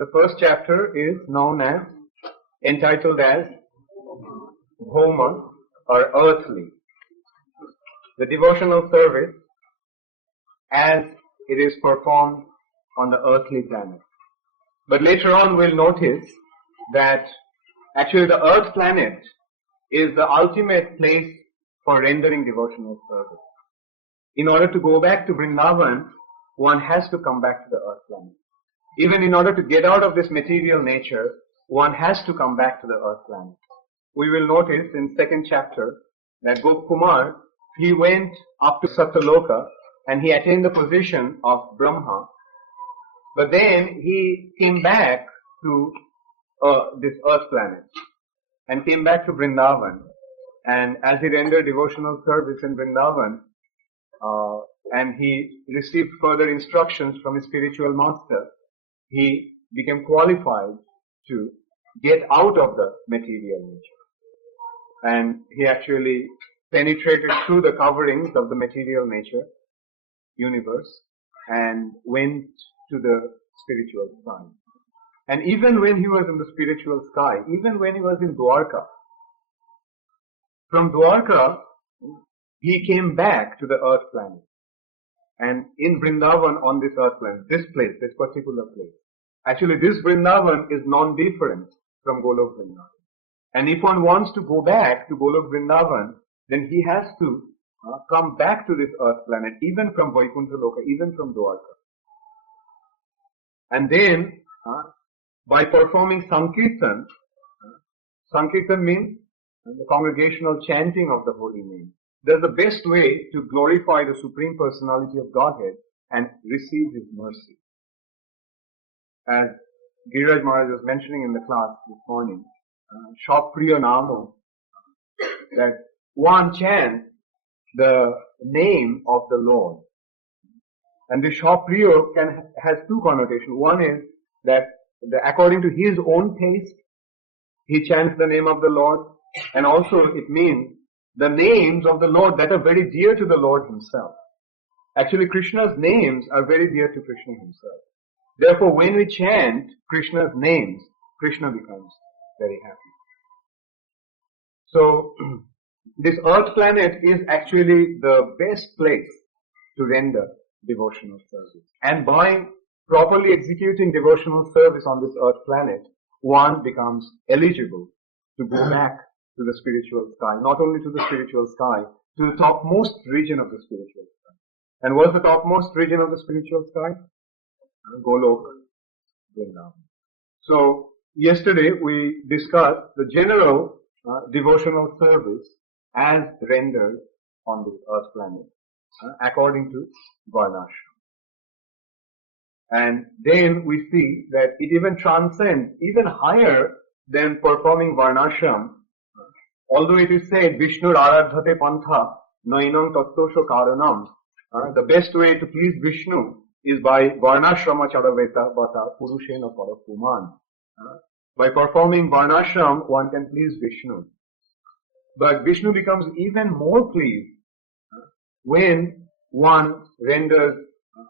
the first chapter is entitled as Bhoma or earthly. The devotional service as it is performed on the earthly planet. But later on we'll notice that actually the earth planet is the ultimate place for rendering devotional service. In order to go back to Vrindavan, one has to come back to the earth planet. Even in order to get out of this material nature, one has to come back to the earth planet. We will notice in second chapter that Gopkumar, he went up to Satyaloka and he attained the position of Brahmā. But then he came back to this earth planet and came back to Vrindavan. And as he rendered devotional service in Vrindavan, and he received further instructions from his spiritual master, he became qualified to get out of the material nature. And he actually penetrated through the coverings of the material nature, universe, and went to the spiritual sky. And even when he was in the spiritual sky, even when he was in Dwarka, from Dwarka, he came back to the earth planet. And in Vrindavan, on this earth planet, this place, this particular place, actually this Vrindavan is non-different from Golok Vrindavan. And if one wants to go back to Golok Vrindavan, then he has to come back to this earth planet, even from Vaikuntha Loka, even from Dwarka. And then, by performing Sankirtan, Sankirtan means the congregational chanting of the holy name. That's the best way to glorify the Supreme Personality of Godhead and receive His mercy. As Giriraj Maharaj was mentioning in the class this morning, Shakpriya Namo, that one chants the name of the Lord. And this Shakpriya has two connotations. One is that according to his own taste, he chants the name of the Lord, and also it means the names of the Lord that are very dear to the Lord Himself. Actually, Krishna's names are very dear to Krishna Himself. Therefore, when we chant Krishna's names, Krishna becomes very happy. So, this earth planet is actually the best place to render devotional service. And by properly executing devotional service on this earth planet, one becomes eligible to go back to the spiritual sky. Not only to the spiritual sky, to the topmost region of the spiritual sky. And what's the topmost region of the spiritual sky? Golok Vrindavan. So, yesterday we discussed the general devotional service as rendered on this earth planet according to Varnashram. And then we see that it even transcends, even higher than performing Varnashram. Although it is said, Vishnur Aradhate Pantha Nainam Tattosho Karanam, the best way to please Vishnu is by Varnashrama Charaveta Bata Purushena Parapuman. By performing Varnashram, one can please Vishnu. But Vishnu becomes even more pleased when one renders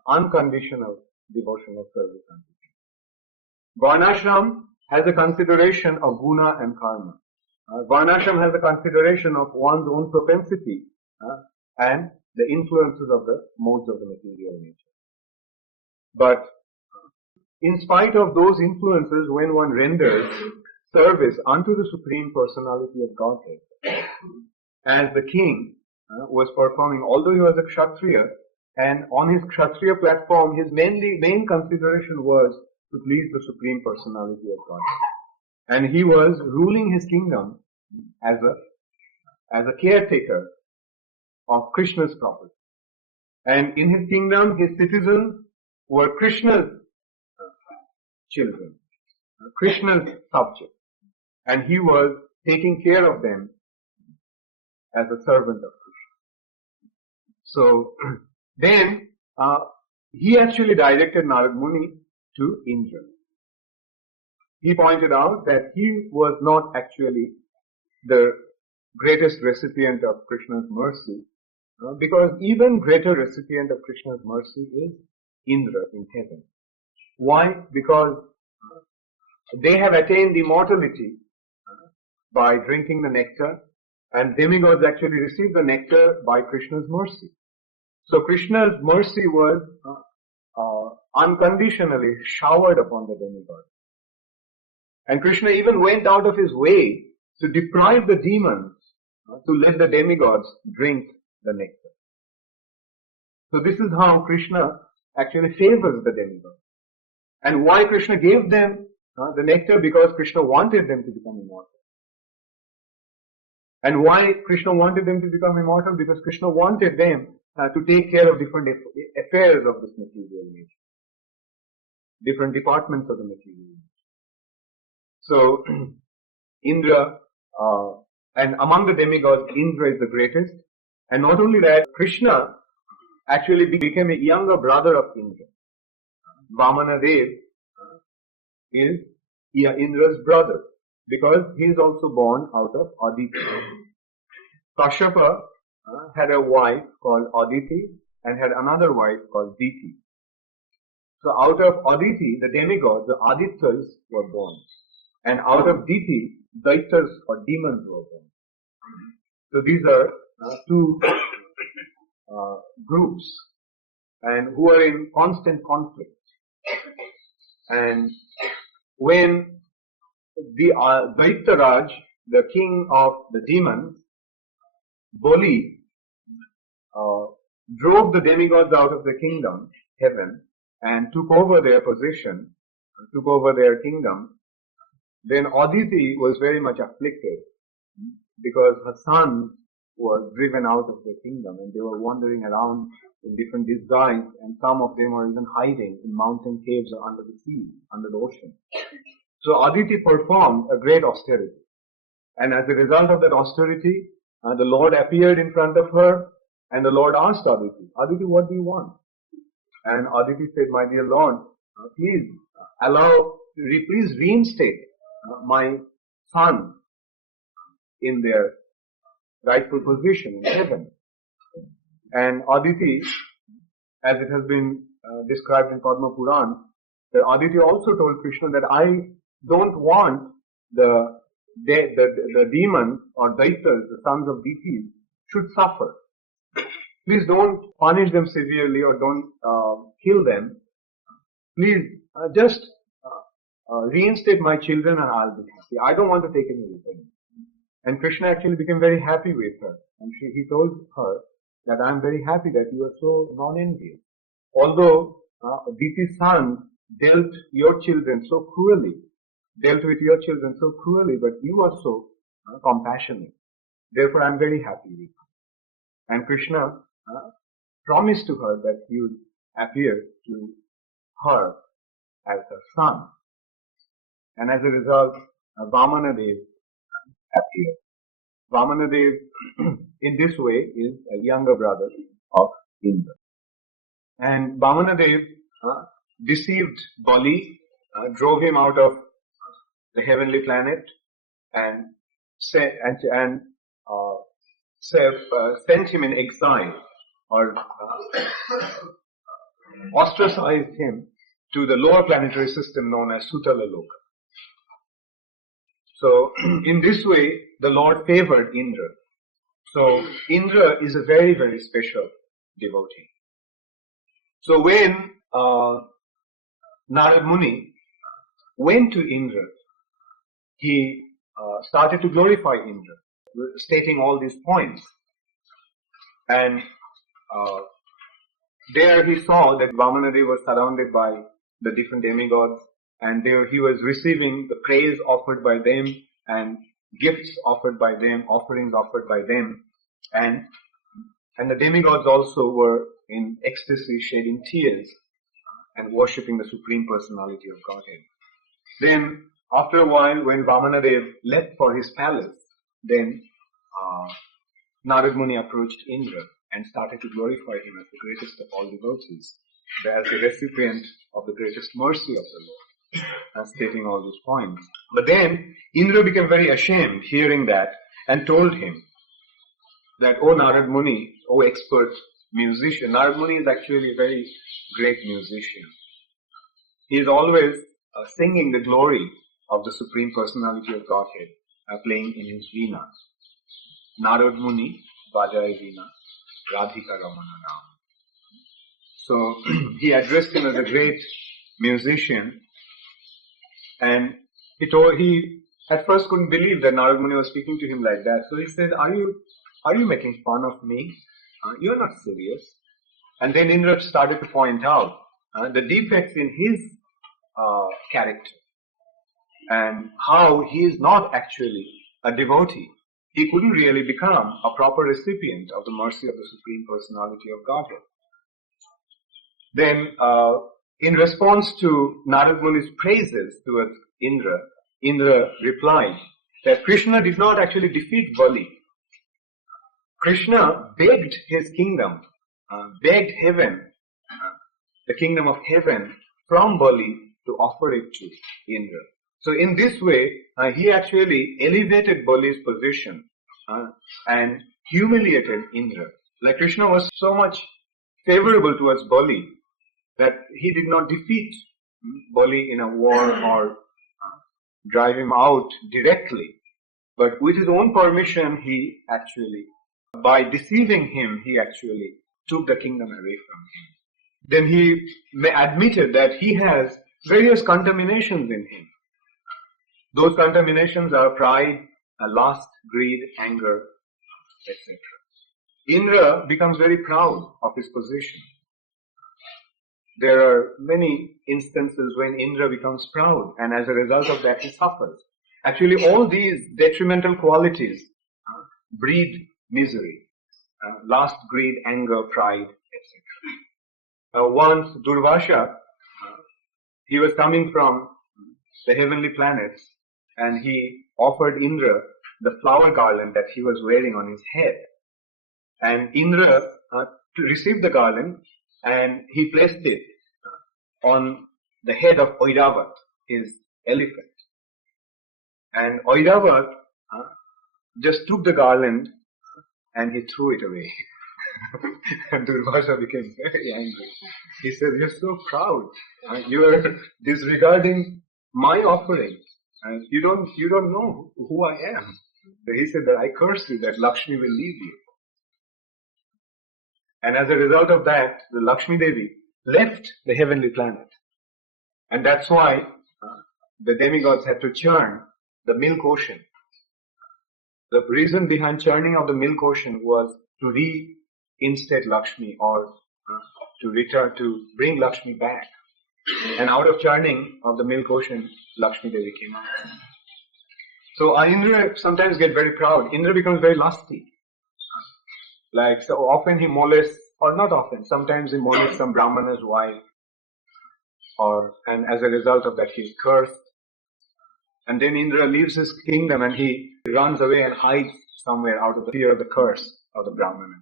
unconditional devotional service unto Him. Varnashram has a consideration of guna and karma. Varnashram has a consideration of one's own propensity and the influences of the modes of the material nature. But in spite of those influences, when one renders service unto the Supreme Personality of Godhead, as the king was performing, although he was a Kshatriya, and on his Kshatriya platform, his main consideration was to please the Supreme Personality of Godhead. And he was ruling his kingdom as a caretaker of Krishna's property. And in his kingdom, his citizens were Krishna's children, Krishna's subjects. And he was taking care of them as a servant of Krishna. So, then, he actually directed Narad Muni to Indra. He pointed out that he was not actually the greatest recipient of Krishna's mercy, because even greater recipient of Krishna's mercy is Indra in heaven. Why? Because they have attained immortality by drinking the nectar, and demigods actually receive the nectar by Krishna's mercy. So Krishna's mercy was unconditionally showered upon the demigods. And Krishna even went out of his way to deprive the demons to let the demigods drink the nectar. So this is how Krishna actually favors the demigods. And why Krishna gave them the nectar? Because Krishna wanted them to become immortal. And why Krishna wanted them to become immortal? Because Krishna wanted them to take care of different affairs of this material nature. Different departments of the material nature. So, Indra, and among the demigods, Indra is the greatest. And not only that, Krishna actually became a younger brother of Indra. Vāmanadeva is Indra's brother, because he is also born out of Aditi. Kashyapa had a wife called Aditi and had another wife called Diti. So out of Aditi, the demigods, the Adityas were born. And out of Diti, Daityas or demons were born. So these are two groups, and who are in constant conflict. And when the Daityaraj, the king of the demons, Boli, drove the demigods out of the kingdom, heaven, and took over their position, took over their kingdom, then Aditi was very much afflicted because her sons were driven out of the kingdom and they were wandering around in different disguise, and some of them were even hiding in mountain caves or under the sea, under the ocean. So Aditi performed a great austerity. And as a result of that austerity, the Lord appeared in front of her, and the Lord asked Aditi, Aditi, what do you want? And Aditi said, my dear Lord, please reinstate my sons in their rightful position in heaven. And Aditi, as it has been described in Padma Puran, that Aditi also told Krishna that I don't want the demons or Daityas, the sons of deities, should suffer. Please don't punish them severely or don't kill them. Please just reinstate my children and I'll be happy. I don't want to take any revenge. And Krishna actually became very happy with her. And he told her that I am very happy that you are so non-envious. Although Diti's sons dealt with your children so cruelly, but you are so compassionate. Therefore I am very happy with you. And Krishna promised to her that he would appear to her as her son. And as a result, Vāmanadeva appeared. Vāmanadeva in this way is a younger brother of Indra. And Vāmanadeva deceived Bali, drove him out of the heavenly planet and sent him in exile, or ostracized him to the lower planetary system known as Sutala Loka. So, in this way, the Lord favored Indra. So, Indra is a very, very special devotee. So, when Narad Muni went to Indra, he started to glorify Indra, stating all these points. And there he saw that Vāmanadeva was surrounded by the different demigods, and there he was receiving the praise offered by them and gifts offered by them, offerings offered by them, and the demigods also were in ecstasy, shedding tears and worshipping the Supreme Personality of Godhead. Then, after a while, when Vāmanadeva left for his palace, then Narad Muni approached Indra and started to glorify him as the greatest of all devotees, as the recipient of the greatest mercy of the Lord, stating all these points. But then Indra became very ashamed hearing that and told him that, O Narad Muni, O expert musician. Narad Muni is actually a very great musician. He is always singing the glory of the Supreme Personality of Godhead playing in his veena. Narad Muni Bajai Veena Radhika Ramana Nam. So he addressed him as a great musician, and he at first couldn't believe that Narad Muni was speaking to him like that. So he said, Are you making fun of me? You're not serious. And then Indra started to point out the defects in his character and how he is not actually a devotee. He couldn't really become a proper recipient of the mercy of the Supreme Personality of Godhead. Then, in response to Narad Muni's praises towards Indra, Indra replied that Krishna did not actually defeat Bali. Krishna begged his kingdom, begged heaven, the kingdom of heaven from Bali to offer it to Indra. So in this way, he actually elevated Bali's position and humiliated Indra. Like Krishna was so much favorable towards Bali that he did not defeat Bali in a war or drive him out directly. But with his own permission, he actually, by deceiving him, he actually took the kingdom away from him. Then he admitted that he has various contaminations in him. Those contaminations are pride, lust, greed, anger, etc. Indra becomes very proud of his position. There are many instances when Indra becomes proud, and as a result of that he suffers. Actually, all these detrimental qualities breed misery. Lust, greed, anger, pride, etc. Once Durvasha, he was coming from the heavenly planets, and he offered Indra the flower garland that he was wearing on his head. And Indra received the garland, and he placed it on the head of Oiravat, his elephant. And Oiravat just took the garland and he threw it away. And Durvasha became very angry. He said, "You're so proud. You are disregarding my offering. You don't know who I am." So he said that I curse you that Lakshmi will leave you. And as a result of that, the Lakshmi Devi left the heavenly planet. And that's why the demigods had to churn the milk ocean. The reason behind churning of the milk ocean was to reinstate Lakshmi, or to bring Lakshmi back. And out of churning of the milk ocean, Lakshmi Devi came out. So Indra sometimes gets very proud. Indra becomes very lusty. Like, so often he molests, or not often, sometimes he molests some Brahmana's wife, and as a result of that he is cursed. And then Indra leaves his kingdom and he runs away and hides somewhere out of the fear of the curse of the Brahmana.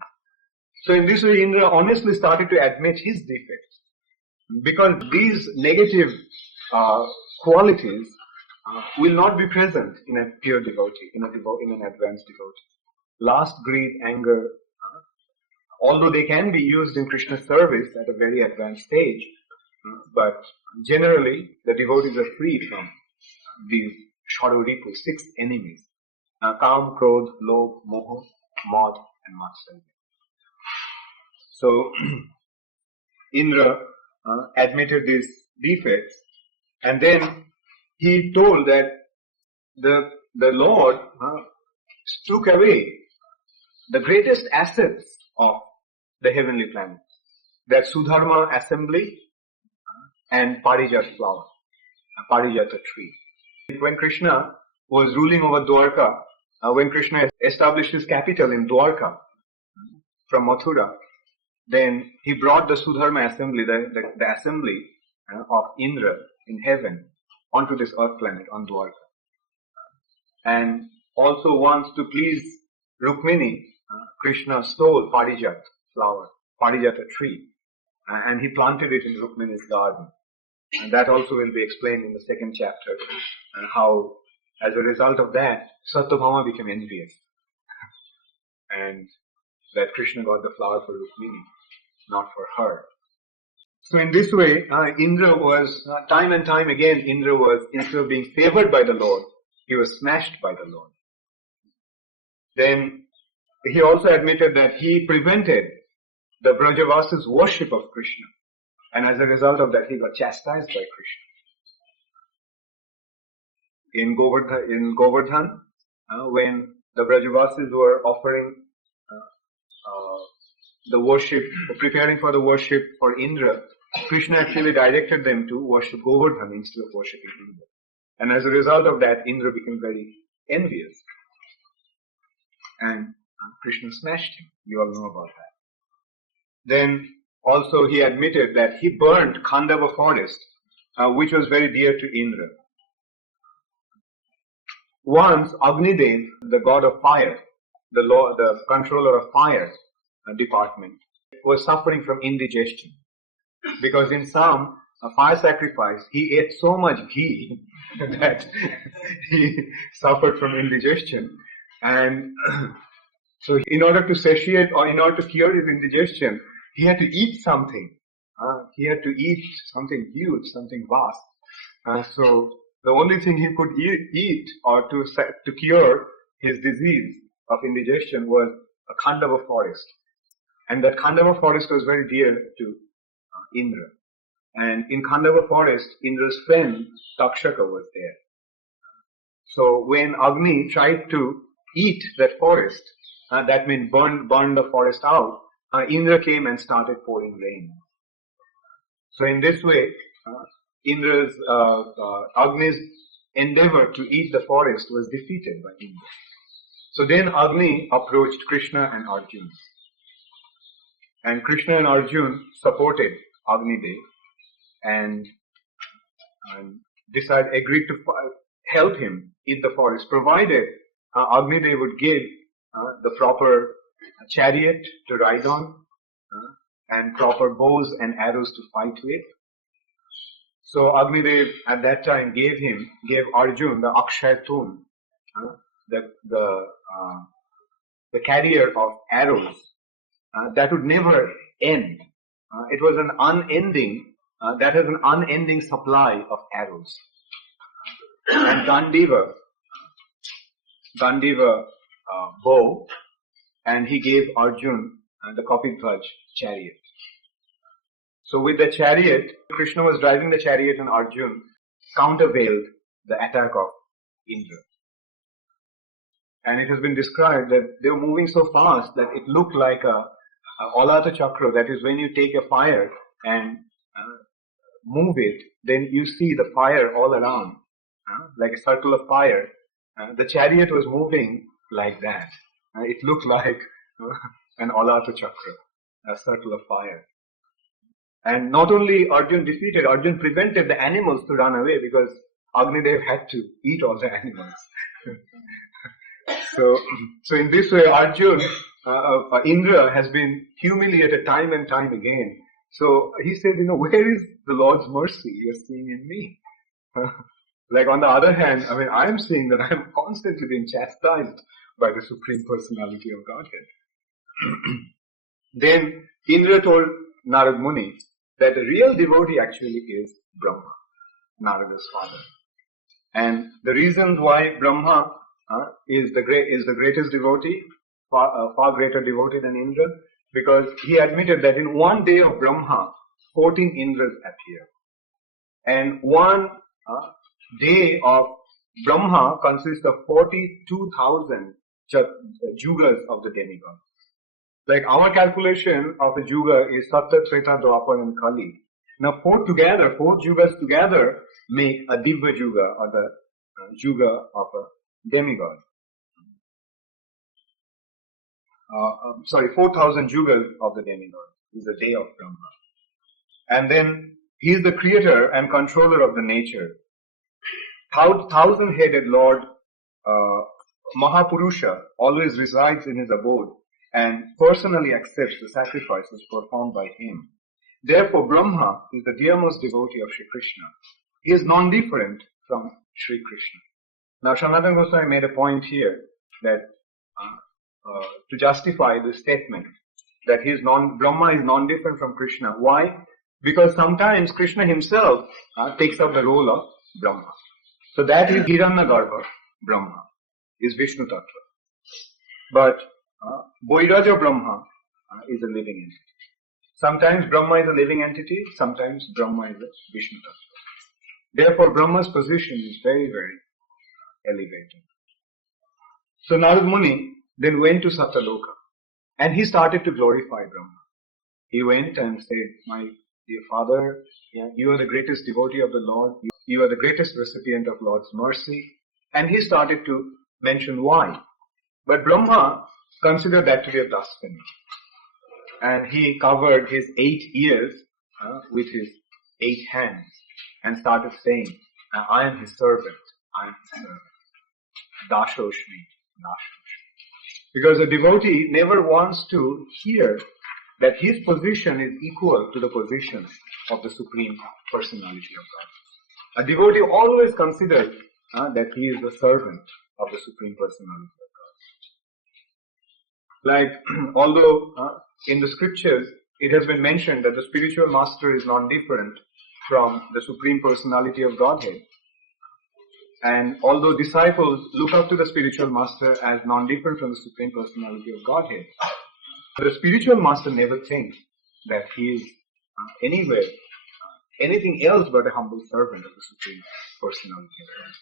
So in this way, Indra honestly started to admit his defects. Because these negative qualities will not be present in a pure devotee, in an advanced devotee. Lust, greed, anger, although they can be used in Krishna's service at a very advanced stage, but generally the devotees are free from these Charu 6 enemies: Kam, Krodh, Lobh, Moha, Mad, and Matsarya. So Indra admitted these defects, and then he told that the Lord took away the greatest assets of the heavenly planet, that Sudharma assembly and Parijat flower, Parijata tree. When Krishna was ruling over Dwarka, when Krishna established his capital in Dwarka from Mathura, then he brought the Sudharma assembly, the assembly of Indra in heaven, onto this earth planet, on Dwarka. And also once, to please Rukmini, Krishna stole Parijat flower, Parijata tree, and he planted it in Rukmini's garden. And that also will be explained in the second chapter, and how, as a result of that, Satyabhama became envious. And that Krishna got the flower for Rukmini, not for her. So in this way, Indra was, time and time again, Indra was, instead of being favored by the Lord, he was smashed by the Lord. Then he also admitted that he prevented the Brajavasis' worship of Krishna. And as a result of that, he got chastised by Krishna. In Govardhan, when the Brajavasis were offering the worship, preparing for the worship for Indra, Krishna actually directed them to worship Govardhan instead of worshipping Indra. And as a result of that, Indra became very envious. And Krishna smashed him. You all know about that. Then also he admitted that he burned Khandava forest, which was very dear to Indra. Once Agnidev, the god of fire, the controller of fire department, was suffering from indigestion. Because in some fire sacrifice, he ate so much ghee that he suffered from indigestion. And so in order to satiate or in order to cure his indigestion, he had to eat something. He had to eat something huge, something vast. So the only thing he could eat or to cure his disease of indigestion was a Khandava forest. And that Khandava forest was very dear to Indra. And in Khandava forest, Indra's friend Takshaka was there. So when Agni tried to eat that forest, that means burn the forest out, Indra came and started pouring rain. So in this way, Indra's, Agni's endeavor to eat the forest was defeated by Indra. So then Agni approached Krishna and Arjuna. And Krishna and Arjuna supported Agnidev and agreed to help him eat the forest, provided Agnidev would give the proper chariot to ride on and proper bows and arrows to fight with. So Agnidev at that time gave Arjuna the Akshaya Tun, the carrier of arrows that would never end. It was an unending, that has an unending supply of arrows. And Gandiva bow, and he gave Arjuna the Kapidhwaj chariot. So with the chariot, Krishna was driving the chariot and Arjuna countervailed the attack of Indra. And it has been described that they were moving so fast that it looked like a Alata Chakra, that is when you take a fire and move it, then you see the fire all around, like a circle of fire. The chariot was moving like that. It looked like an Alata Chakra, a circle of fire. And not only Arjuna defeated, Arjuna prevented the animals to run away because Agnidev had to eat all the animals. So in this way, Arjuna, Indra has been humiliated time and time again. So he said, where is the Lord's mercy you're seeing in me? Like on the other hand, I am seeing that I am constantly being chastised by the Supreme Personality of Godhead. Then Indra told Narad Muni that the real devotee actually is Brahma, Narada's father. And the reason why Brahma is the greatest devotee, far greater devotee than Indra, because he admitted that in one day of Brahma, 14 Indras appear. And one day of Brahma consists of 42,000 yugas of the demigod. Like our calculation of a yuga is Satya, Treta, Dwapar and Kali. Now four yugas together make a Divya yuga, or the yuga of a demigod. 4,000 yugas of the demigod is the day of Brahma. And then he is the creator and controller of the nature. Thousand-headed Lord Mahapurusha always resides in his abode and personally accepts the sacrifices performed by him. Therefore, Brahma is the dearmost devotee of Sri Krishna. He is non-different from Sri Krishna. Now, Sanatana Goswami made a point here that to justify the statement that Brahma is non-different from Krishna. Why? Because sometimes Krishna himself takes up the role of Brahma. So that is Hiranyagarbha, Brahma, is Vishnu Tattva. But Vairaja Brahma is a living entity. Sometimes Brahma is a living entity, sometimes Brahma is a Vishnu Tattva. Therefore Brahma's position is very, very elevated. So Narad Muni then went to Satyaloka and he started to glorify Brahma. He went and said, my dear father, you are the greatest devotee of the Lord, you are the greatest recipient of Lord's mercy. And he started to mention why. But Brahma considered that to be a blasphemy. And he covered his 8 ears with his 8 hands and started saying, I am his servant, I am his servant. Dashoshmi, Dashoshmi. Because a devotee never wants to hear that his position is equal to the position of the Supreme Personality of God. A devotee always considers that he is the servant of the Supreme Personality of God. Like, although in the scriptures it has been mentioned that the spiritual master is non-different from the Supreme Personality of Godhead, and although disciples look up to the spiritual master as non-different from the Supreme Personality of Godhead, the spiritual master never thinks that he is anywhere anything else but a humble servant of the Supreme Personality of God.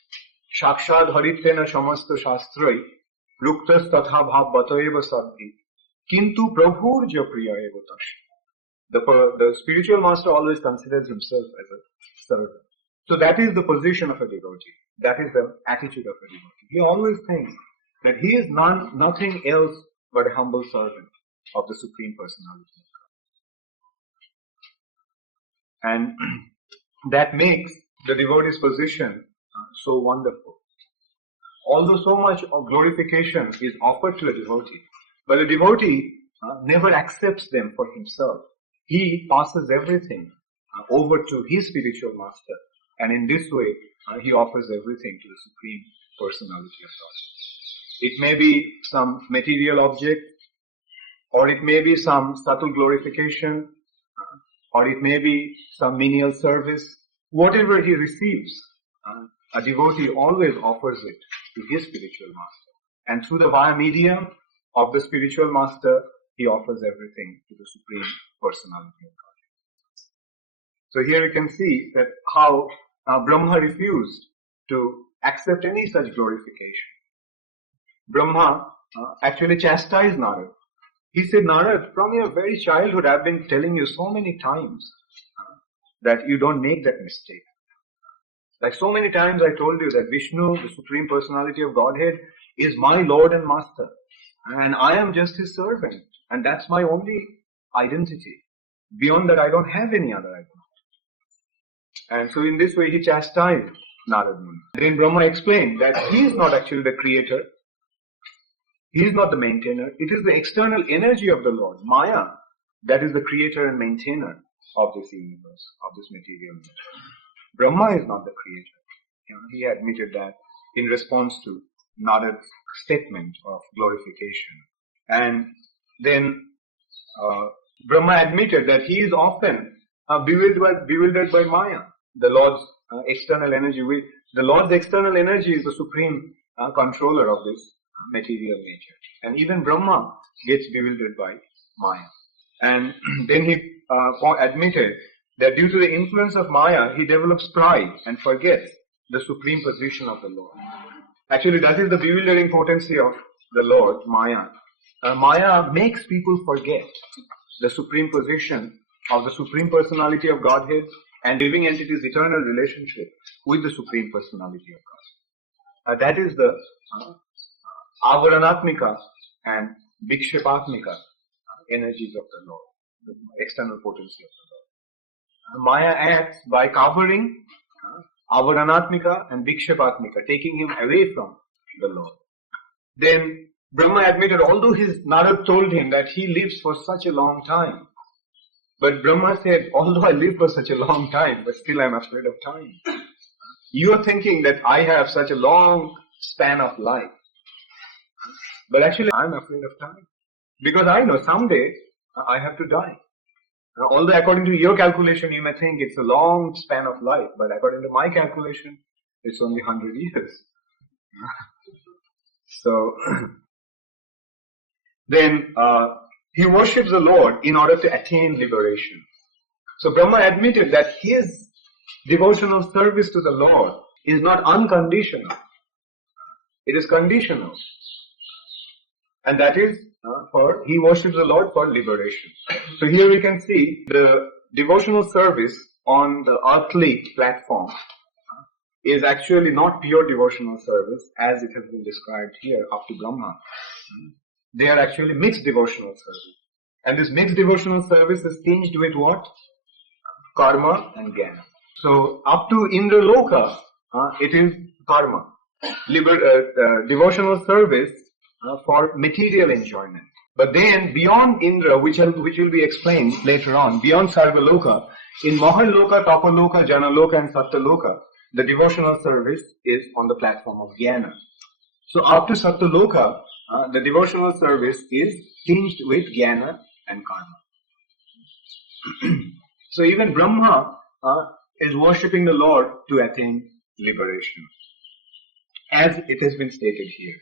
Shakshad haritvena samasto shastrai ruktas tatha bhav bataeva sadhi kintu prabhurja priya eva tasya. The spiritual master always considers himself as a servant. So that is the position of a devotee. That is the attitude of a devotee. He always thinks that he is nothing else but a humble servant of the Supreme Personality of God. And that makes the devotee's position so wonderful. Although so much of glorification is offered to a devotee, but a devotee never accepts them for himself. He passes everything over to his spiritual master, and in this way he offers everything to the Supreme Personality of God. It may be some material object, or it may be some subtle glorification, or it may be some menial service. Whatever he receives, a devotee always offers it to his spiritual master. And through the via medium of the spiritual master, he offers everything to the Supreme Personality of God. So here you can see that how Brahma refused to accept any such glorification. Brahma actually chastised Narad. He said, Narad, from your very childhood I've been telling you so many times that you don't make that mistake. Like so many times I told you that Vishnu, the Supreme Personality of Godhead, is my Lord and Master. And I am just his servant. And that's my only identity. Beyond that I don't have any other identity. And so in this way he chastised Narad Muni. Then Brahma explained that he is not actually the creator. He is not the maintainer. It is the external energy of the Lord, Maya, that is the creator and maintainer of this universe, of this material universe. Brahma is not the creator. He admitted that in response to Narad's statement of glorification. And then Brahma admitted that he is often bewildered by Maya, the Lord's external energy. The Lord's external energy is the supreme controller of this material nature. And even Brahma gets bewildered by Maya. And then he admitted that due to the influence of Maya, he develops pride and forgets the supreme position of the Lord. Actually, that is the bewildering potency of the Lord, Maya. Maya makes people forget the supreme position of the Supreme Personality of Godhead and living entity's eternal relationship with the Supreme Personality of God. That is the avaranatmika and vikshepatmika energies of the Lord, the external potency of the Lord. Maya acts by covering avaranatmika and vikshepatmika, taking him away from the Lord. Then Brahma admitted, although Narad told him that he lives for such a long time, but Brahma said, although I live for such a long time, but still I am afraid of time. You are thinking that I have such a long span of life. But actually I am afraid of time. Because I know someday I have to die. Although according to your calculation you may think it's a long span of life, but according to my calculation it's only 100 years. So then he worships the Lord in order to attain liberation. So Brahma admitted that his devotional service to the Lord is not unconditional. It is conditional. And that is he worships the Lord for liberation. So here we can see the devotional service on the earthly platform is actually not pure devotional service as it has been described here up to Brahma. They are actually mixed devotional service. And this mixed devotional service is tinged with what? Karma and Jnana. So up to Indra Loka, it is karma. Devotional service for material enjoyment. But then beyond Indra, which will be explained later on, beyond Sarvaloka, in Mahaloka, Tapaloka, Janaloka and Satyaloka, the devotional service is on the platform of Jnana. So up to Satyaloka, the devotional service is tinged with Jnana and Karma. So even Brahma is worshipping the Lord to attain liberation, as it has been stated here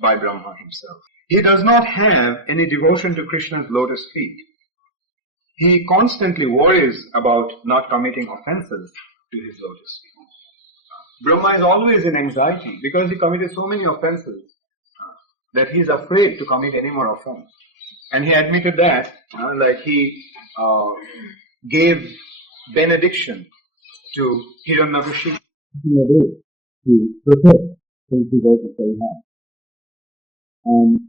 by Brahma himself. He does not have any devotion to Krishna's lotus feet. He constantly worries about not committing offenses to his lotus feet. Brahma is always in anxiety because he committed so many offenses that he is afraid to commit any more offense. And he admitted that, he gave benediction to Hiranyakashipu to protect his devoted Brahma. And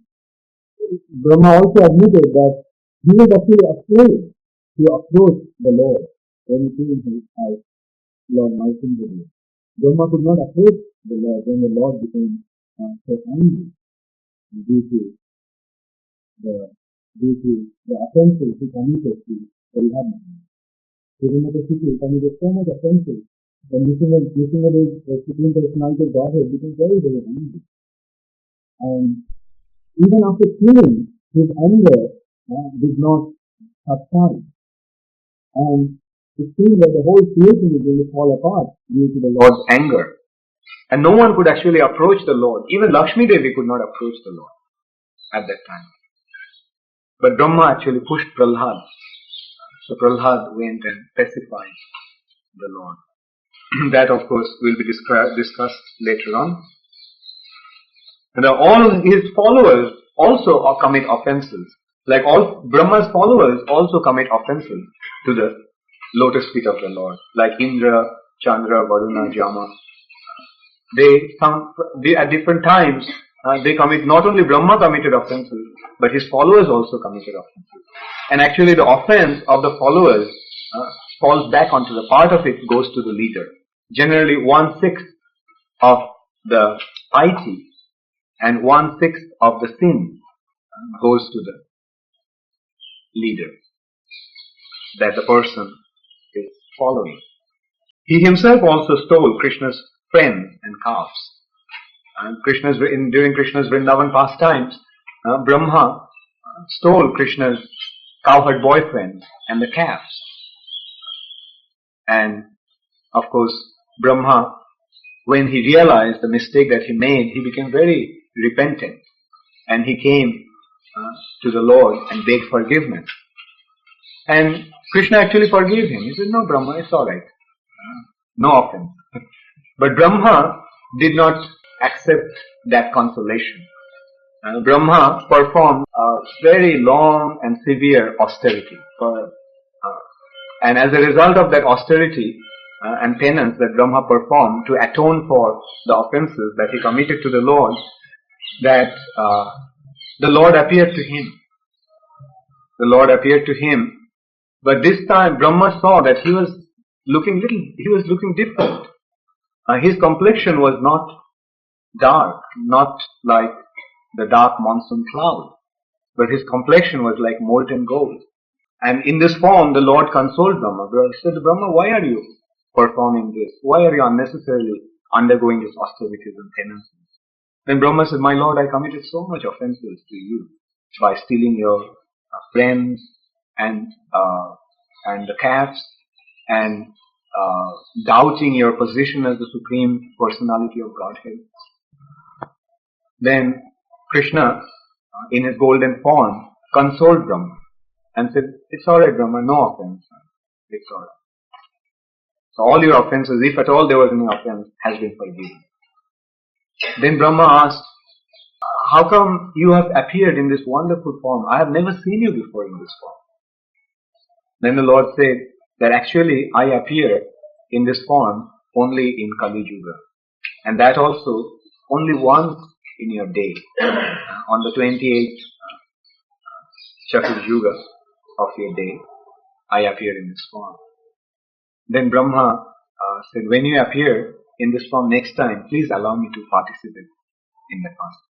Brahma also admitted that he was actually afraid to approach the Lord when he came to his house, Lord Narasimha. Brahma could not approach the Lord when the Lord became so angry due to the offenses he committed to Brihad Bhagavatamrta. Hiranyakashipu committed so much offenses. The Narasimha, the Supreme Personality of Godhead, became very, very angry. And even after killing, his anger did not subside. And it seems that the whole creation is going to fall apart due to the Lord's anger. And no one could actually approach the Lord. Even Lakshmi Devi could not approach the Lord at that time. But Brahma actually pushed Prahlad. So Prahlad went and pacified the Lord. That of course will be discussed later on. And all his followers also commit offenses. Like all Brahma's followers also commit offenses to the lotus feet of the Lord. Like Indra, Chandra, Varuna, Jama. They at different times, they commit, not only Brahma committed offenses, but his followers also committed offenses. And actually the offense of the followers falls back onto the part of it goes to the leader. Generally 1/6 of the piety and 1/6 of the sin goes to the leader that the person is following. He himself also stole Krishna's friends and calves. And during Krishna's Vrindavan pastimes, Brahma stole Krishna's cowherd boyfriend and the calves. And of course, Brahma, when he realized the mistake that he made, he became very repentant. And he came to the Lord and begged forgiveness. And Krishna actually forgave him. He said, "No, Brahma, it's alright. No offense." But Brahma did not accept that consolation. Brahma performed a very long and severe austerity. And as a result of that austerity and penance that Brahma performed to atone for the offenses that he committed to the Lord, that the Lord appeared to him. The Lord appeared to him, but this time Brahma saw that he was looking different. His complexion was not dark, not like the dark monsoon cloud, but his complexion was like molten gold. And in this form, the Lord consoled Brahma. He said, "Brahma, why are you performing this? Why are you unnecessarily undergoing these austerities and penances?" Then Brahma said, "My Lord, I committed so much offenses to you by stealing your friends and and the calves and doubting your position as the Supreme Personality of Godhead. Then Krishna, in his golden form, consoled Brahma and said, "It's alright, Brahma, no offense. It's alright. So all your offenses, if at all there was any offense, has been forgiven." Then Brahma asked, "How come you have appeared in this wonderful form? I have never seen you before in this form." Then the Lord said that actually I appear in this form only in Kali Yuga. And that also only once in your day, on the 28th Chatur Yuga of your day, I appear in this form. Then Brahma said, "When you appear in this form next time, please allow me to participate in the fast."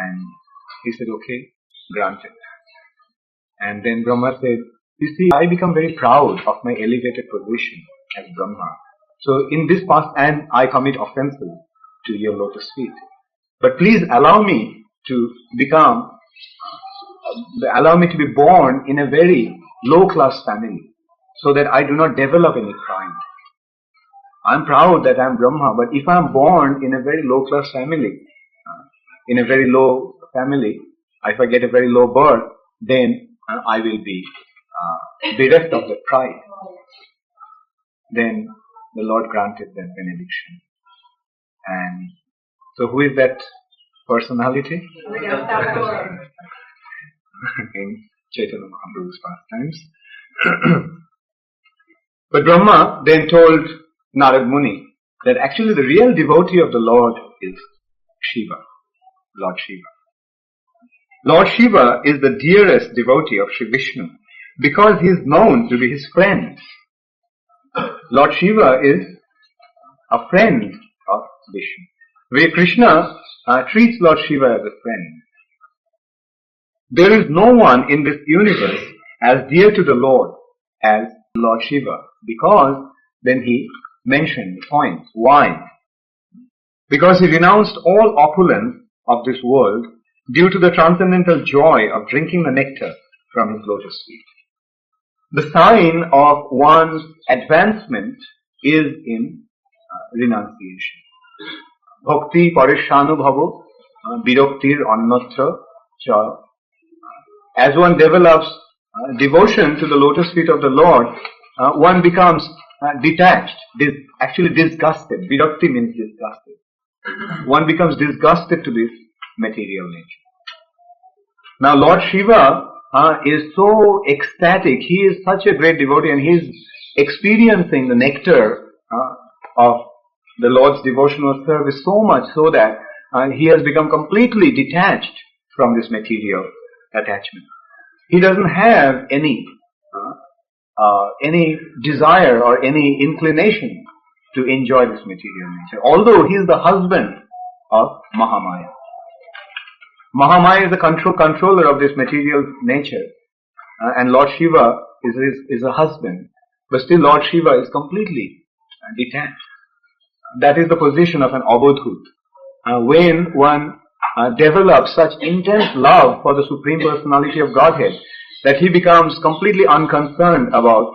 And he said, "Okay, granted." And then Brahma said, "You see, I become very proud of my elevated position as Brahma. So in this past, and I commit offenses to your lotus feet. But please allow me to be born in a very low class family, so that I do not develop any pride. I'm proud that I'm Brahma, but if I'm born in a very low class family, if I get a very low birth, then I will be bereft of the pride." Then the Lord granted that benediction. And so who is that personality? In Chaitanya Mahaprabhu's pastimes. But Brahma then told Narad Muni that actually the real devotee of the Lord is Śiva, Lord Śiva. Lord Śiva is the dearest devotee of Sri Vishnu because he is known to be his friend. Lord Śiva is a friend of Vishnu, where Krishna treats Lord Śiva as a friend. There is no one in this universe as dear to the Lord as Lord Śiva, because then he mentioned the point. Why? Because he renounced all opulence of this world due to the transcendental joy of drinking the nectar from his lotus feet. The sign of one's advancement is in renunciation. Bhakti parishanubhavo biroktir annatra cha. As one develops devotion to the lotus feet of the Lord, one becomes detached, actually disgusted. Virakti means disgusted. One becomes disgusted to this material nature. Now Lord Śiva is so ecstatic, he is such a great devotee, and he is experiencing the nectar of the Lord's devotional service so much so that he has become completely detached from this material attachment. He doesn't have any desire or any inclination to enjoy this material nature, although he is the husband of Mahamaya. Mahamaya is the controller of this material nature, and Lord Śiva is a husband, but still Lord Śiva is completely detached. That is the position of an abodhut. When one develops such intense love for the Supreme Personality of Godhead that he becomes completely unconcerned about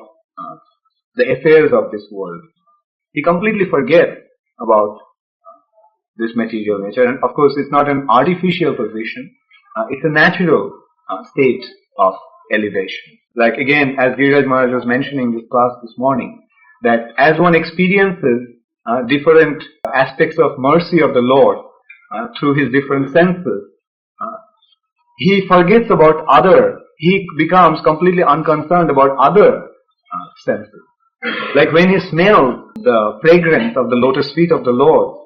the affairs of this world. He completely forgets about this material nature. And of course, it's not an artificial position. It's a natural state of elevation. Like again, as Giriraj Maharaj was mentioning in this class this morning, that as one experiences different aspects of mercy of the Lord through his different senses, he forgets about he becomes completely unconcerned about other senses. Like when he smells the fragrance of the lotus feet of the Lord,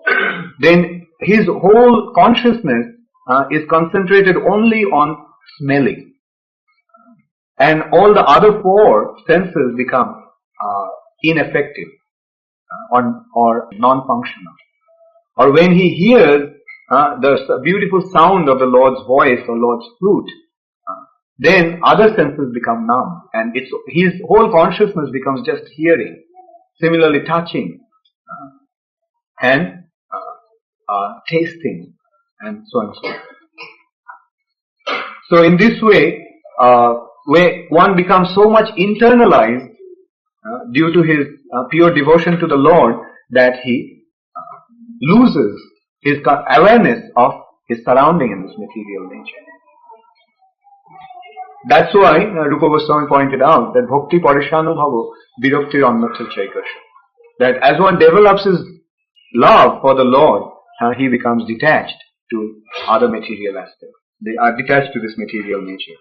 then his whole consciousness is concentrated only on smelling. And all the other four senses become ineffective or non-functional. Or when he hears the beautiful sound of the Lord's voice or Lord's flute, then other senses become numb, and his whole consciousness becomes just hearing. Similarly, touching and tasting, and so on and so on. So in this way, where one becomes so much internalized due to his pure devotion to the Lord that he loses his awareness of his surrounding in this material nature. That's why Rupa Goswami pointed out that Bhakti Parishanubhavo Viraktir Annatra Chaikasha. That as one develops his love for the Lord, he becomes detached to other material aspects. They are detached to this material nature.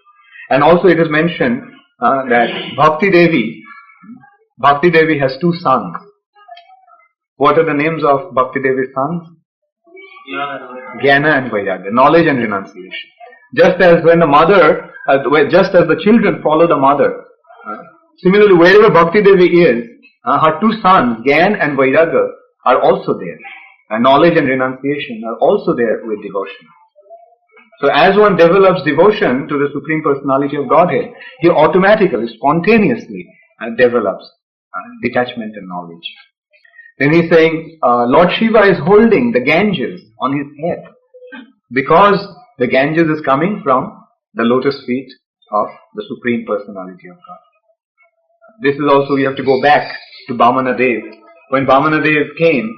And also it is mentioned that Bhakti Devi has two sons. What are the names of Bhakti Devi's sons? Jnana and Vairagya, knowledge and renunciation. Just as when the mother, just as the children follow the mother, similarly wherever Bhakti Devi is, her two sons, Gyan and Vairagya, are also there. And knowledge and renunciation are also there with devotion. So as one develops devotion to the Supreme Personality of Godhead, he automatically, spontaneously develops detachment and knowledge. Then he's saying, Lord Shiva is holding the Ganges on his head because the Ganges is coming from the lotus feet of the Supreme Personality of God. This is also, we have to go back to Vāmanadeva. When Vāmanadeva came,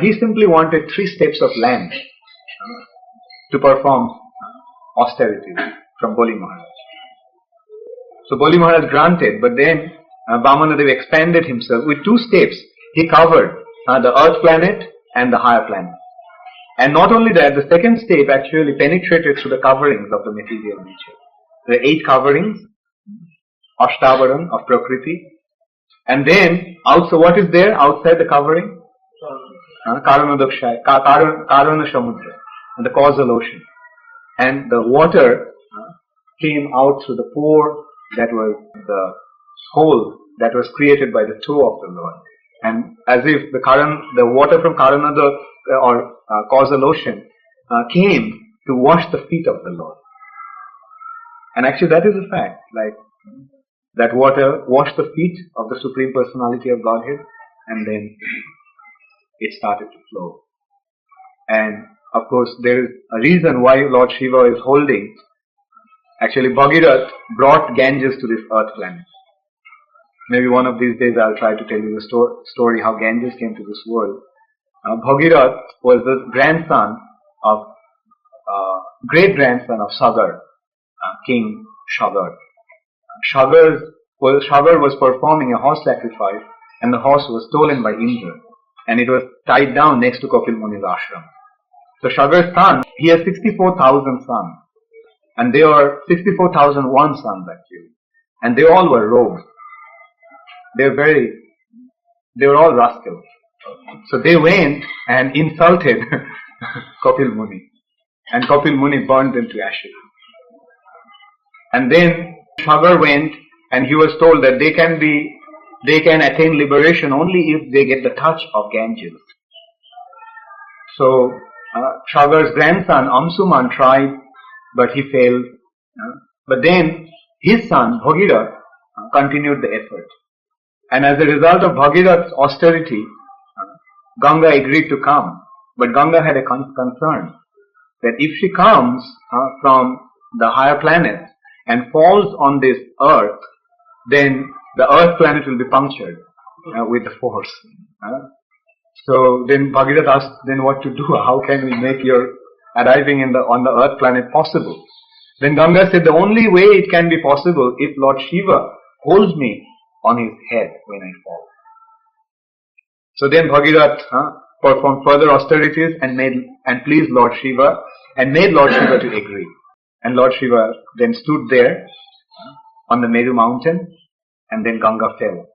he simply wanted 3 steps of land to perform austerity from Boli Maharaj. So Boli Maharaj granted, but then Vāmanadeva expanded himself with 2 steps. He covered the earth planet and the higher planet. And not only that, the second step actually penetrated through the coverings of the material nature. There are 8 coverings, Ashtavaran of Prakriti. And then, also what is there outside the covering? Karuna Samudra, and the causal ocean. And the water came out through the pore that was the hole that was created by the toe of the Lord. And as if the water from Karuna or causal ocean came to wash the feet of the Lord. And actually that is a fact. Like that water washed the feet of the Supreme Personality of Godhead, and then it started to flow. And of course there is a reason why Lord Shiva is holding. Actually Bhagirath brought Ganges to this earth planet. Maybe one of these days I'll try to tell you the story how Ganges came to this world. Bhagirath was the grandson of, great-grandson of Sagar, King Sagar. Sagar was performing a horse sacrifice, and the horse was stolen by Indra, and it was tied down next to Kapil Muni's ashram. So Sagar's son, he has 64,000 sons, and they are 64,001 sons actually, and they all were rogues. They were all rascals. So they went and insulted Kapil Muni, and Kapil Muni burned them to ashes. And then Sagar went, and he was told that they can attain liberation only if they get the touch of Ganges. So Sagar's grandson Amsuman tried, but he failed. But then his son Bhagirath continued the effort. And as a result of Bhagirath's austerity, Ganga agreed to come. But Ganga had a concern that if she comes from the higher planet and falls on this earth, then the earth planet will be punctured with the force. So then Bhagirath asked then what to do. How can we make your arriving on the earth planet possible? Then Ganga said the only way it can be possible if Lord Shiva holds me on his head when I fall. So then Bhagirath performed further austerities and pleased Lord Shiva and made Lord Shiva to agree. And Lord Shiva then stood there on the Meru mountain, and then Ganga fell.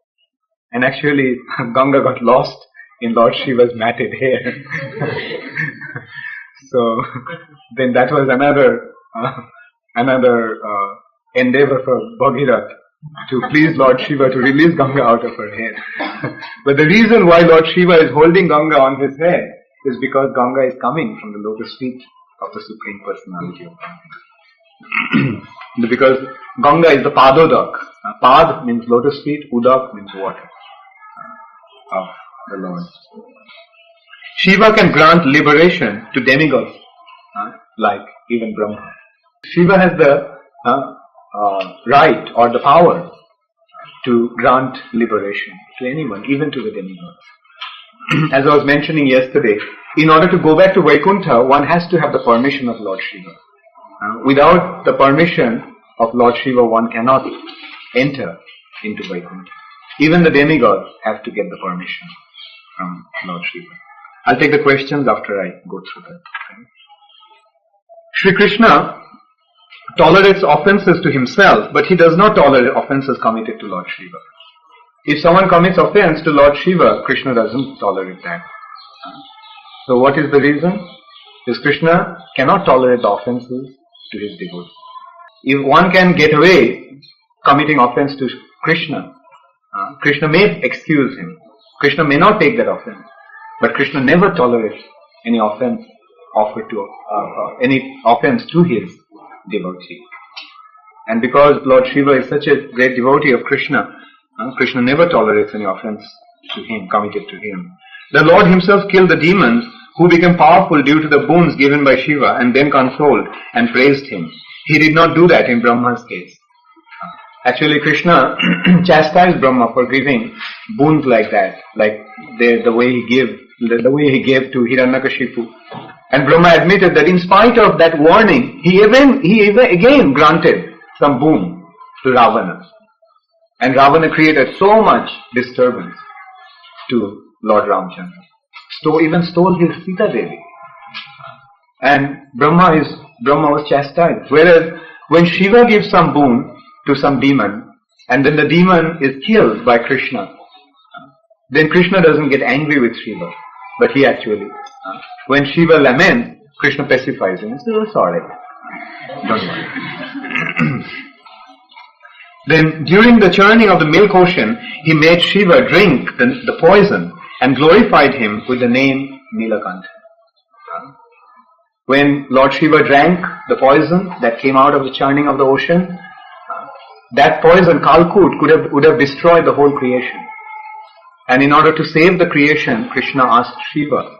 And actually Ganga got lost in Lord Shiva's matted hair. So then that was another endeavor for Bhagirath to please Lord Shiva to release Ganga out of her head. But the reason why Lord Shiva is holding Ganga on his head is because Ganga is coming from the lotus feet of the Supreme Personality of God. Because Ganga is the Padodak. Pad means lotus feet, Udak means water of the Lord. Shiva can grant liberation to demigods like even Brahmā. Shiva has the right or the power to grant liberation to anyone, even to the demigods. As I was mentioning yesterday, in order to go back to Vaikuntha, one has to have the permission of Lord Śiva. Without the permission of Lord Śiva, one cannot enter into Vaikuntha. Even the demigods have to get the permission from Lord Śiva. I'll take the questions after I go through that. Sri Krishna tolerates offences to himself, but he does not tolerate offences committed to Lord Śiva. If someone commits offence to Lord Śiva, Krishna doesn't tolerate that. So what is the reason? Because Krishna cannot tolerate the offences to his devotees. If one can get away committing offence to Krishna, Krishna may excuse him. Krishna may not take that offence, but Krishna never tolerates any offence offered to any offence to his devotee. And because Lord Śiva is such a great devotee of Krishna, Krishna never tolerates any offence to him, committed to him. The Lord himself killed the demons who became powerful due to the boons given by Shiva and then consoled and praised him. He did not do that in Brahma's case. Actually, Krishna chastised Brahma for giving boons like that, like the way he gave to Hiranyakashipu. And Brahma admitted that in spite of that warning, he again granted some boon to Ravana. And Ravana created so much disturbance to Lord Ramchandra. Even stole his Sita Devi. And Brahma was chastised. Whereas when Shiva gives some boon to some demon, and then the demon is killed by Krishna, then Krishna doesn't get angry with Shiva, but he actually, when Shiva laments, Krishna pacifies him. He says, "Oh, sorry, don't worry." Then during the churning of the milk ocean, he made Shiva drink the poison and glorified him with the name Nilakantha. When Lord Shiva drank the poison that came out of the churning of the ocean, that poison, Kalkut, would have destroyed the whole creation. And in order to save the creation, Krishna asked Shiva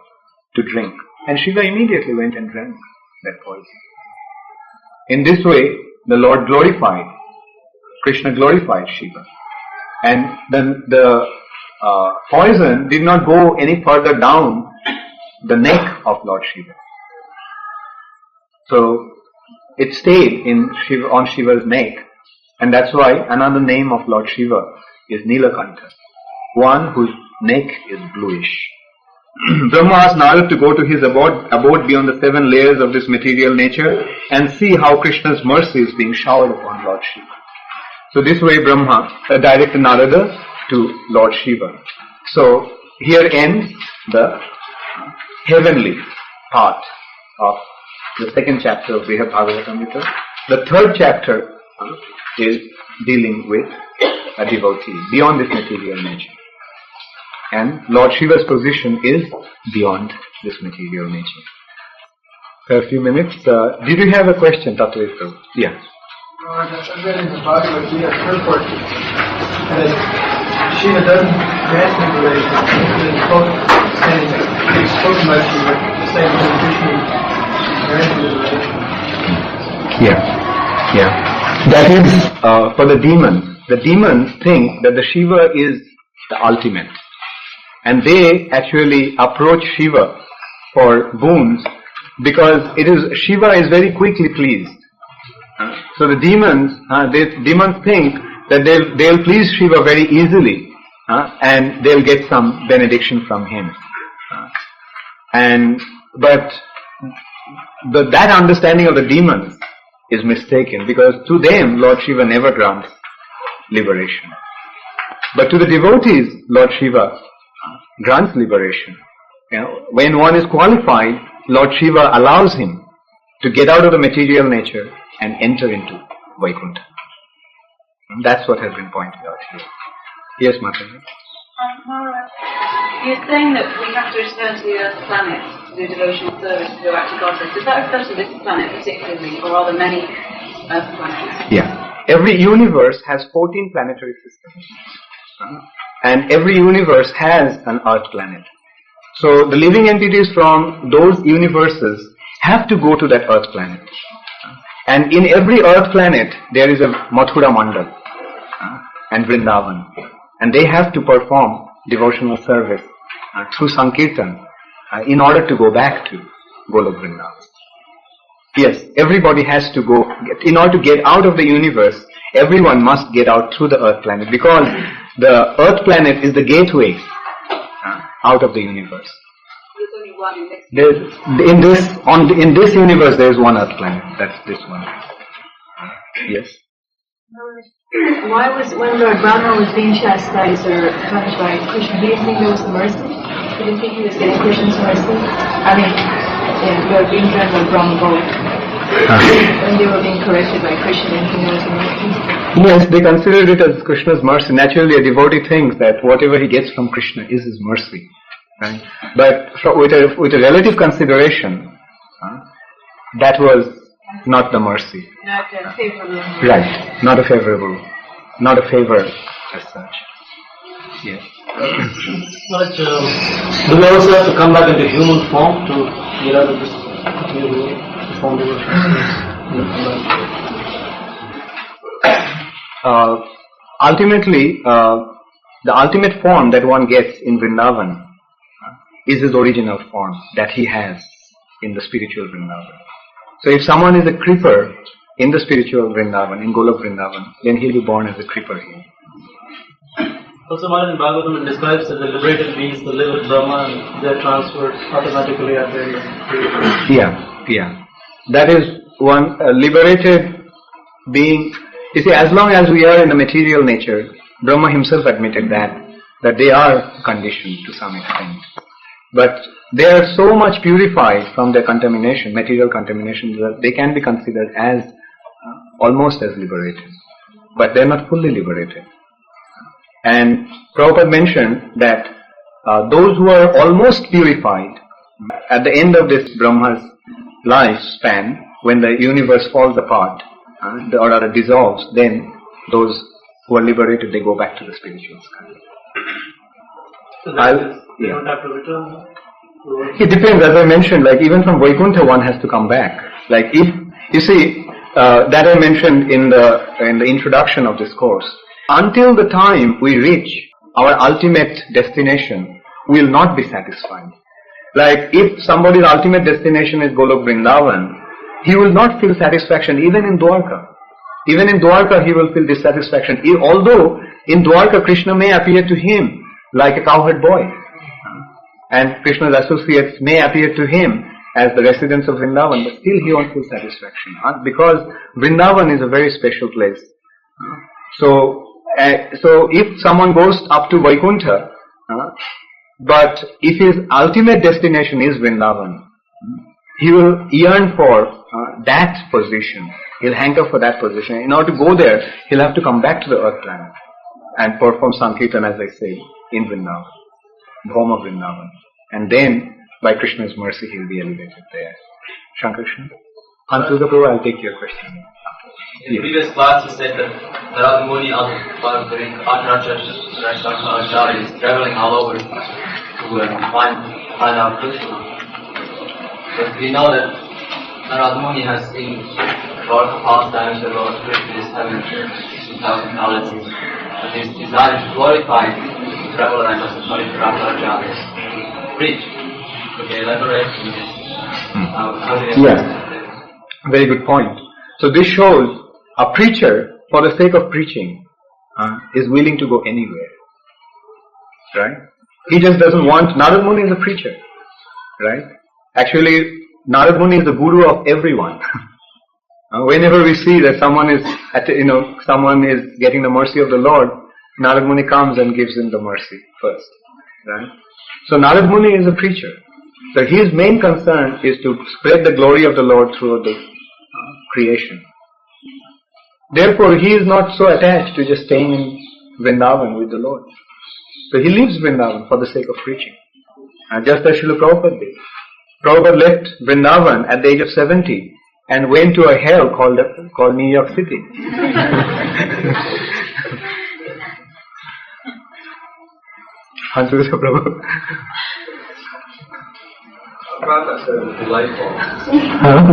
to drink. And Shiva immediately went and drank that poison. In this way, the Lord Krishna glorified Shiva. And then the poison did not go any further down the neck of Lord Shiva. So it stayed on Shiva's neck, and that's why another name of Lord Shiva is Nilakantha, one whose neck is bluish. Brahma asked Narad to go to his abode beyond the 7 layers of this material nature and see how Krishna's mercy is being showered upon Lord Shiva. So this way Brahma directed Narada to Lord Shiva. So here ends the heavenly part of the 2nd chapter of Brihad Bhagavatamrta. The 3rd chapter is dealing with a devotee beyond this material nature. And Lord Shiva's position is beyond this material nature. For a few minutes, did you have a question, Tattva? Yeah. I read in the Bhagavad Gita purport that Shiva doesn't grant liberation. It's spoken by Shiva, saying that Krishna grants liberation. Yeah. That is for the demons. The demons think that the Shiva is the ultimate. And they actually approach Shiva for boons because Shiva is very quickly pleased. So the demons think that they'll please Shiva very easily, and they'll get some benediction from him. But that understanding of the demons is mistaken, because to them Lord Shiva never grants liberation. But to the devotees, Lord Shiva grants liberation. When one is qualified, Lord Shiva allows him to get out of the material nature and enter into Vaikuntha. That's what has been pointed out here. Yes, Mataji. Maharaja, you're saying that we have to return to the Earth planet to do devotional service to go back to Godhead. Does that refer to this planet particularly, or are there many Earth planets? Yeah. Every universe has 14 planetary systems. And every universe has an Earth planet. So the living entities from those universes have to go to that Earth planet. And in every earth planet, there is a Mathura Mandal and Vrindavan. And they have to perform devotional service through Sankirtan in order to go back to Golok Vrindavan. Yes, everybody has to go, in order to get out of the universe, everyone must get out through the earth planet, because the earth planet is the gateway out of the universe. In this universe there is one earth planet, that's this one. Yes? Why was, when Lord Brahmā was being chastised or punished by Krishna, he didn't think there was mercy? He didn't think he was getting Krishna's mercy? I mean, Lord Indra and Lord Brahmā both. When they were being corrected by Krishna, didn't think there was mercy? Yes, they considered it as Krishna's mercy. Naturally, a devotee thinks that whatever he gets from Krishna is his mercy. Right? But with a relative consideration, that was not the mercy. Not a favorable. Right, not a favor as such. Yes. But do we also have to come back into human form to get out of this form ultimately, the ultimate form that one gets in Vrindavan is his original form that he has in the spiritual Vrindavan. So if someone is a creeper in the spiritual Vrindavan, in Golok Vrindavan, then he'll be born as a creeper here. Also, Maharaja in Bhagavatam describes that the liberated beings that live with Brahma and they're transferred automatically at their Yeah. That is one liberated being. You see, as long as we are in the material nature, Brahma himself admitted that they are conditioned to some extent. But they are so much purified from their contamination, material contamination, that they can be considered as almost as liberated. But they are not fully liberated. And Prabhupada mentioned that those who are almost purified, at the end of this Brahma's lifespan, when the universe falls apart or dissolves, then those who are liberated, they go back to the spiritual sky. So they don't have to return? It depends, as I mentioned, like even from Vaikuntha one has to come back. Like if, you see, that I mentioned in the introduction of this course, until the time we reach our ultimate destination, we will not be satisfied. Like if somebody's ultimate destination is Golok Vrindavan, he will not feel satisfaction even in Dwarka. Even in Dwarka he will feel dissatisfaction. Although in Dwarka Krishna may appear to him like a cowherd boy. And Krishna's associates may appear to him as the residents of Vrindavan, but still he won't feel satisfaction. Because Vrindavan is a very special place. So if someone goes up to Vaikuntha, but if his ultimate destination is Vrindavan, he will yearn for that position. He'll hanker for that position. In order to go there, he'll have to come back to the earth planet and perform Sankirtan, as I say, in Vrindavan, home of Vrindavan. And then, by Krishna's mercy, he'll be elevated there. Shankarshna? Antuda Prabhu, I'll take your question. In the previous class, you said that Narada Muni, Acharya is traveling all over to find out Krishna. But we know that Narada Muni has seen Lord pastimes, the Lord Krishna is having 2,000 palaces. But his desire to glorify the traveler and also Acharya is preach. Okay, elaborate on this. Yeah, very good point. So this shows a preacher, for the sake of preaching, is willing to go anywhere. Right? He just doesn't want. Narada Muni is a preacher. Right? Actually, Narada Muni is the guru of everyone. Whenever we see that someone is getting the mercy of the Lord, Narada Muni comes and gives him the mercy first. Right? So Narada Muni is a preacher. So his main concern is to spread the glory of the Lord throughout the creation. Therefore, he is not so attached to just staying in Vrindavan with the Lord. So he leaves Vrindavan for the sake of preaching. Just as Srila Prabhupada did. Prabhupada left Vrindavan at the age of 70 and went to a hell called New York City. Prabhupada said it was delightful. Huh?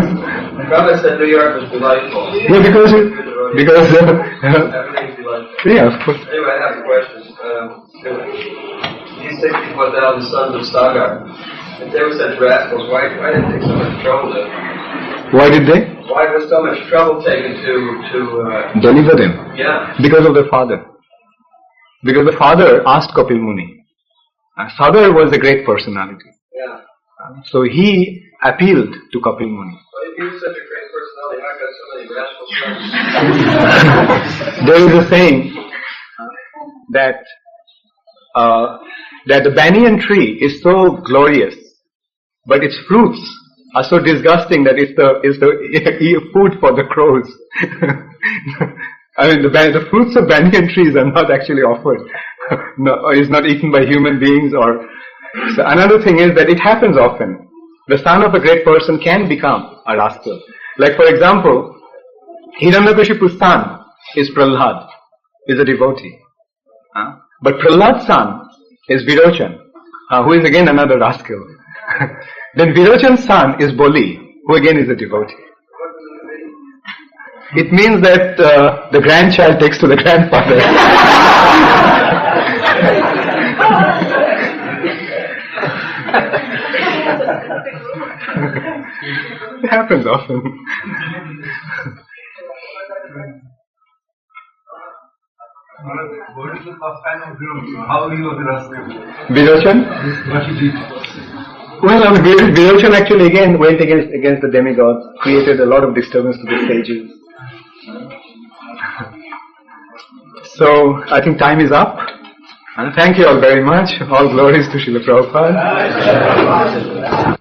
Prabhupada said New York was delightful. Yeah, because everything's delightful. Yeah, of course. Anyway, I have a question. These 64,000 sons of Sagar, if they were such rascals, why did it take so much trouble to... Why did they? Why was so much trouble taken to deliver them? Yeah. Because of their father. Because the father asked Kapil Muni. Sagar was a great personality. Yeah. So he appealed to Kapil Muni. Well, if he was such a great personality, how got so many rascal sons? There is a saying that the banyan tree is so glorious, but its fruits are so disgusting that it's the food for the crows. I mean, the fruits of banyan trees are not actually offered. No, is not eaten by human beings. Or so another thing is that it happens often. The son of a great person can become a rascal. Like for example, Hiranyakashipu's son is Prahlad, is a devotee. But Prahlad's son is Virochan, who is again another rascal. Then Virochan's son is Boli, who again is a devotee. It means that the grandchild takes to the grandfather. It happens often. What is the first time of Virochan? How he was rascal? Virochan? What he did? Well, Virochan actually again went against the demigods, created a lot of disturbance to the sages. So, I think time is up. And thank you all very much. All glories to Srila Prabhupada.